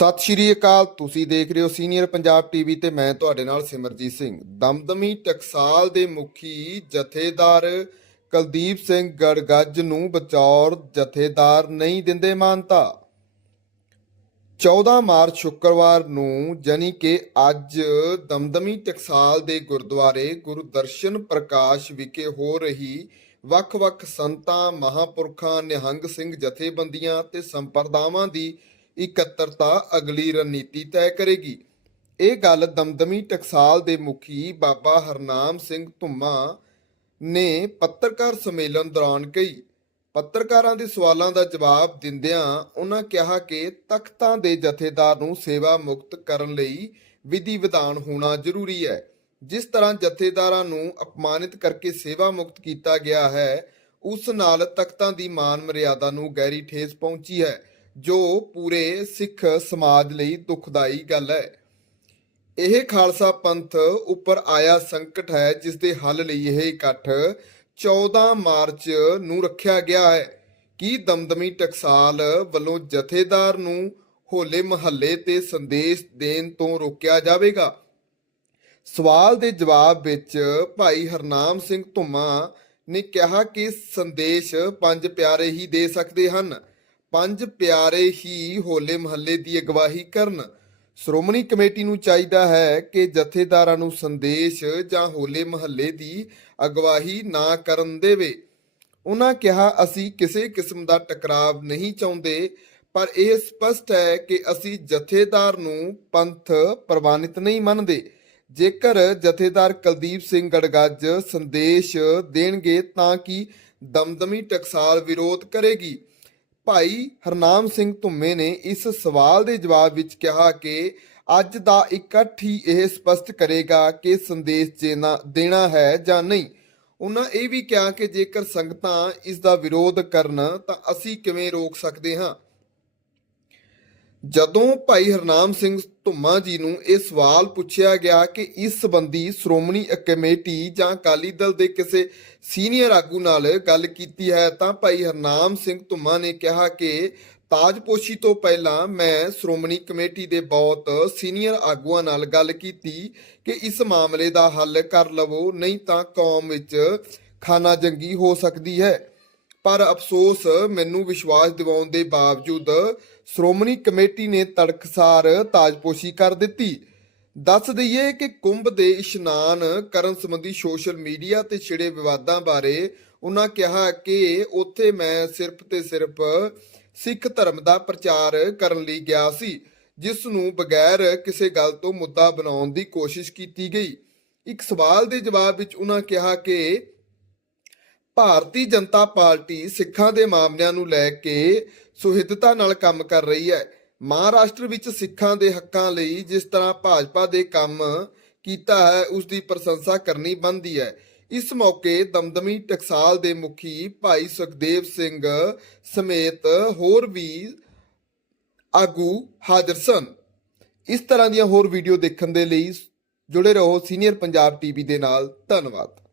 ਸਤਿ ਸ਼੍ਰੀ ਅਕਾਲ। ਤੁਸੀਂ ਦੇਖ ਰਹੇ ਹੋ ਸੀਨੀਅਰ ਪੰਜਾਬ ਟੀਵੀ ਤੇ ਮੈਂ ਤੁਹਾਡੇ ਨਾਲ ਸਿਮਰਜੀਤ ਸਿੰਘ। ਦਮਦਮੀ ਟਕਸਾਲ ਦੇ ਮੁਖੀ ਜਥੇਦਾਰ ਕੁਲਦੀਪ ਸਿੰਘ ਗੜਗੱਜ ਨੂੰ ਬਚੌਰ ਜਥੇਦਾਰ ਨਹੀਂ ਦਿੰਦੇ ਮਾਨਤਾ। 14 ਮਾਰਚ ਸ਼ੁੱਕਰਵਾਰ ਨੂੰ ਜਾਣੀ ਕਿ ਅੱਜ ਦਮਦਮੀ ਟਕਸਾਲ ਦੇ ਗੁਰਦੁਆਰੇ ਗੁਰੂ ਦਰਸ਼ਨ ਪ੍ਰਕਾਸ਼ ਵਿਖੇ ਹੋ ਰਹੀ ਵੱਖ-ਵੱਖ ਸੰਤਾਂ, ਮਹਾਪੁਰਖਾਂ, ਨਿਹੰਗ ਸਿੰਘ ਜਥੇਬੰਦੀਆਂ ਤੇ ਸੰਪਰਦਾਵਾਂ ਦੀ ਇਕੱਤਰਤਾ ਅਗਲੀ ਰਣਨੀਤੀ ਤੈਅ ਕਰੇਗੀ। ਇਹ ਗੱਲ ਦਮਦਮੀ ਟਕਸਾਲ ਦੇ ਮੁਖੀ ਬਾਬਾ ਹਰਨਾਮ ਸਿੰਘ ਧੁੰਮਾ ਨੇ ਪੱਤਰਕਾਰ ਸੰਮੇਲਨ ਦੌਰਾਨ ਕਹੀ। ਪੱਤਰਕਾਰਾਂ ਦੇ ਸਵਾਲਾਂ ਦਾ ਜਵਾਬ ਦਿੰਦਿਆਂ ਉਹਨਾਂ ਕਿਹਾ ਕਿ ਤਖਤਾਂ ਦੇ ਜਥੇਦਾਰ ਨੂੰ ਸੇਵਾ ਮੁਕਤ ਕਰਨ ਲਈ ਵਿਧੀ ਵਿਧਾਨ ਹੋਣਾ ਜ਼ਰੂਰੀ ਹੈ। ਜਿਸ ਤਰ੍ਹਾਂ ਜਥੇਦਾਰਾਂ ਨੂੰ ਅਪਮਾਨਿਤ ਕਰਕੇ ਸੇਵਾ ਮੁਕਤ ਕੀਤਾ ਗਿਆ ਹੈ, ਉਸ ਨਾਲ ਤਖਤਾਂ ਦੀ ਮਾਨ ਮਰਿਆਦਾ ਨੂੰ ਗਹਿਰੀ ਠੇਸ ਪਹੁੰਚੀ ਹੈ। ਜੋ ਪੂਰੇ ਸਿੱਖ ਸਮਾਜ ਲਈ ਦੁਖਦਾਈ ਗੱਲ ਹੈ। ਇਹ ਖਾਲਸਾ ਪੰਥ ਉੱਪਰ ਆਇਆ ਸੰਕਟ ਹੈ ਜਿਸ ਦੇ ਹੱਲ ਲਈ ਇਹ ਇਕੱਠ 14 ਮਾਰਚ ਨੂੰ ਰੱਖਿਆ ਗਿਆ ਹੈ ਕੀ ਦਮਦਮੀ ਟਕਸਾਲ ਵੱਲੋਂ ਜਥੇਦਾਰ ਨੂੰ ਹੋਲੇ ਮਹੱਲੇ ਤੇ ਸੰਦੇਸ਼ ਦੇਣ ਤੋਂ ਰੋਕਿਆ ਜਾਵੇਗਾ। ਸਵਾਲ ਦੇ ਜਵਾਬ ਵਿੱਚ ਭਾਈ ਹਰਨਾਮ ਸਿੰਘ ਧੁੰਮਾ ਨੇ ਕਿਹਾ ਕਿ ਸੰਦੇਸ਼ ਪੰਜ ਪਿਆਰੇ ਹੀ ਦੇ ਸਕਦੇ ਹਨ। ਪੰਜ ਪਿਆਰੇ ਹੀ ਹੋਲੇ ਮਹੱਲੇ ਦੀ ਅਗਵਾਈ ਕਰਨ। ਸ਼੍ਰੋਮਣੀ ਕਮੇਟੀ ਨੂੰ ਚਾਹੀਦਾ ਹੈ ਕਿ ਜਥੇਦਾਰਾਂ ਨੂੰ ਸੰਦੇਸ਼ ਜਾਂ ਹੋਲੇ ਮਹੱਲੇ ਦੀ ਅਗਵਾਈ ਨਾ ਕਰਨ ਦੇਵੇ। ਉਹਨਾਂ ਕਿਹਾ, ਅਸੀਂ ਕਿਸੇ ਕਿਸਮ ਦਾ ਟਕਰਾਵ ਨਹੀਂ ਚਾਹੁੰਦੇ, ਪਰ ਇਹ ਸਪਸ਼ਟ ਹੈ ਕਿ ਅਸੀਂ ਜਥੇਦਾਰ ਨੂੰ ਪੰਥ ਪ੍ਰਵਾਨਿਤ ਨਹੀਂ ਮੰਨਦੇ। ਜੇਕਰ ਜਥੇਦਾਰ ਕੁਲਦੀਪ ਸਿੰਘ ਗੜਗੱਜ ਸੰਦੇਸ਼ ਦੇਣਗੇ ਤਾਂ ਕਿ ਦਮਦਮੀ ਟਕਸਾਲ ਵਿਰੋਧ ਕਰੇਗੀ? ਭਾਈ ਹਰਨਾਮ ਸਿੰਘ ਧੁੰਮੇ ਨੇ ਇਸ ਸਵਾਲ ਦੇ ਜਵਾਬ ਵਿੱਚ ਕਿਹਾ ਕਿ ਅੱਜ ਦਾ ਇਕੱਠ ਹੀ ਇਹ ਸਪਸ਼ਟ ਕਰੇਗਾ ਕਿ ਸੰਦੇਸ਼ ਦੇਣਾ ਦੇਣਾ ਹੈ ਜਾਂ ਨਹੀਂ। ਉਹਨਾਂ ਇਹ ਵੀ ਕਿਹਾ ਕਿ ਜੇਕਰ ਸੰਗਤਾਂ ਇਸ ਦਾ ਵਿਰੋਧ ਕਰਨ ਤਾਂ ਅਸੀਂ ਕਿਵੇਂ ਰੋਕ ਸਕਦੇ ਹਾਂ? ਜਦੋਂ ਭਾਈ ਹਰਨਾਮ ਸਿੰਘ ਧੁੰਮਾ ਜੀ ਨੂੰ ਇਹ ਸਵਾਲ ਪੁੱਛਿਆ ਗਿਆ ਕਿ ਇਸ ਸੰਬੰਧੀ ਸ਼੍ਰੋਮਣੀ ਕਮੇਟੀ ਜਾਂ ਅਕਾਲੀ ਦਲ ਦੇ ਕਿਸੇ ਸੀਨੀਅਰ ਆਗੂ ਨਾਲ ਗੱਲ ਕੀਤੀ ਹੈ, ਤਾਂ ਭਾਈ ਹਰਨਾਮ ਸਿੰਘ ਧੁੰਮਾ ਨੇ ਕਿਹਾ ਕਿ ਤਾਜਪੋਸ਼ੀ ਤੋਂ ਪਹਿਲਾਂ ਮੈਂ ਸ਼੍ਰੋਮਣੀ ਕਮੇਟੀ ਦੇ ਬਹੁਤ ਸੀਨੀਅਰ ਆਗੂਆਂ ਨਾਲ ਗੱਲ ਕੀਤੀ ਕਿ ਇਸ ਮਾਮਲੇ ਦਾ ਹੱਲ ਕਰ ਲਵੋ, ਨਹੀਂ ਤਾਂ ਕੌਮ ਵਿੱਚ ਖਾਨਾ ਜੰਗੀ ਹੋ ਸਕਦੀ ਹੈ। ਪਰ ਅਫਸੋਸ, ਮੈਨੂੰ ਵਿਸ਼ਵਾਸ ਦਿਵਾਉਣ ਦੇ ਬਾਵਜੂਦ ਸ਼੍ਰੋਮਣੀ ਕਮੇਟੀ ਨੇ ਤੜਕਸਾਰ ਤਾਜਪੋਸ਼ੀ ਕਰ ਦਿੱਤੀ। ਦੱਸ ਦਈਏ ਕਿ ਕੁੰਭ ਦੇ ਇਸ਼ਨਾਨ ਕਰਨ ਸੰਬੰਧੀ ਸੋਸ਼ਲ ਮੀਡੀਆ ਤੇ ਛਿੜੇ ਵਿਵਾਦਾਂ ਬਾਰੇ ਉਹਨਾਂ ਕਿਹਾ ਕਿ ਉੱਥੇ ਮੈਂ ਸਿਰਫ ਤੇ ਸਿਰਫ ਸਿੱਖ ਧਰਮ ਦਾ ਪ੍ਰਚਾਰ ਕਰਨ ਲਈ ਗਿਆ ਸੀ, ਜਿਸ ਨੂੰ ਬਗੈਰ ਕਿਸੇ ਗੱਲ ਤੋਂ ਮੁੱਦਾ ਬਣਾਉਣ ਦੀ ਕੋਸ਼ਿਸ਼ ਕੀਤੀ ਗਈ। ਇੱਕ ਸਵਾਲ ਦੇ ਜਵਾਬ ਵਿੱਚ ਉਹਨਾਂ ਕਿਹਾ ਕਿ ਭਾਰਤੀ ਜਨਤਾ ਪਾਰਟੀ ਸਿੱਖਾਂ ਦੇ ਮਾਮਲਿਆਂ ਨੂੰ ਲੈ ਕੇ ਸੁਹਿੱਦਤਾ ਨਾਲ ਕੰਮ ਕਰ ਰਹੀ ਹੈ। ਮਹਾਰਾਸ਼ਟਰ ਵਿੱਚ ਸਿੱਖਾਂ ਦੇ ਹੱਕਾਂ ਲਈ ਜਿਸ ਤਰ੍ਹਾਂ ਭਾਜਪਾ ਦੇ ਕੰਮ ਕੀਤਾ ਹੈ, ਉਸ ਦੀ ਪ੍ਰਸ਼ੰਸਾ ਕਰਨੀ ਬਣਦੀ ਹੈ। ਇਸ ਮੌਕੇ ਦਮਦਮੀ ਟਕਸਾਲ ਦੇ ਮੁਖੀ ਭਾਈ ਸੁਖਦੇਵ ਸਿੰਘ ਸਮੇਤ ਹੋਰ ਵੀ ਆਗੂ ਹਾਜ਼ਰ ਸਨ। ਇਸ ਤਰ੍ਹਾਂ ਦੀਆਂ ਹੋਰ ਵੀਡੀਓ ਦੇਖਣ ਦੇ ਲਈ ਜੁੜੇ ਰਹੋ ਸੀਨੀਅਰ ਪੰਜਾਬ ਟੀਵੀ ਦੇ ਨਾਲ। ਧੰਨਵਾਦ।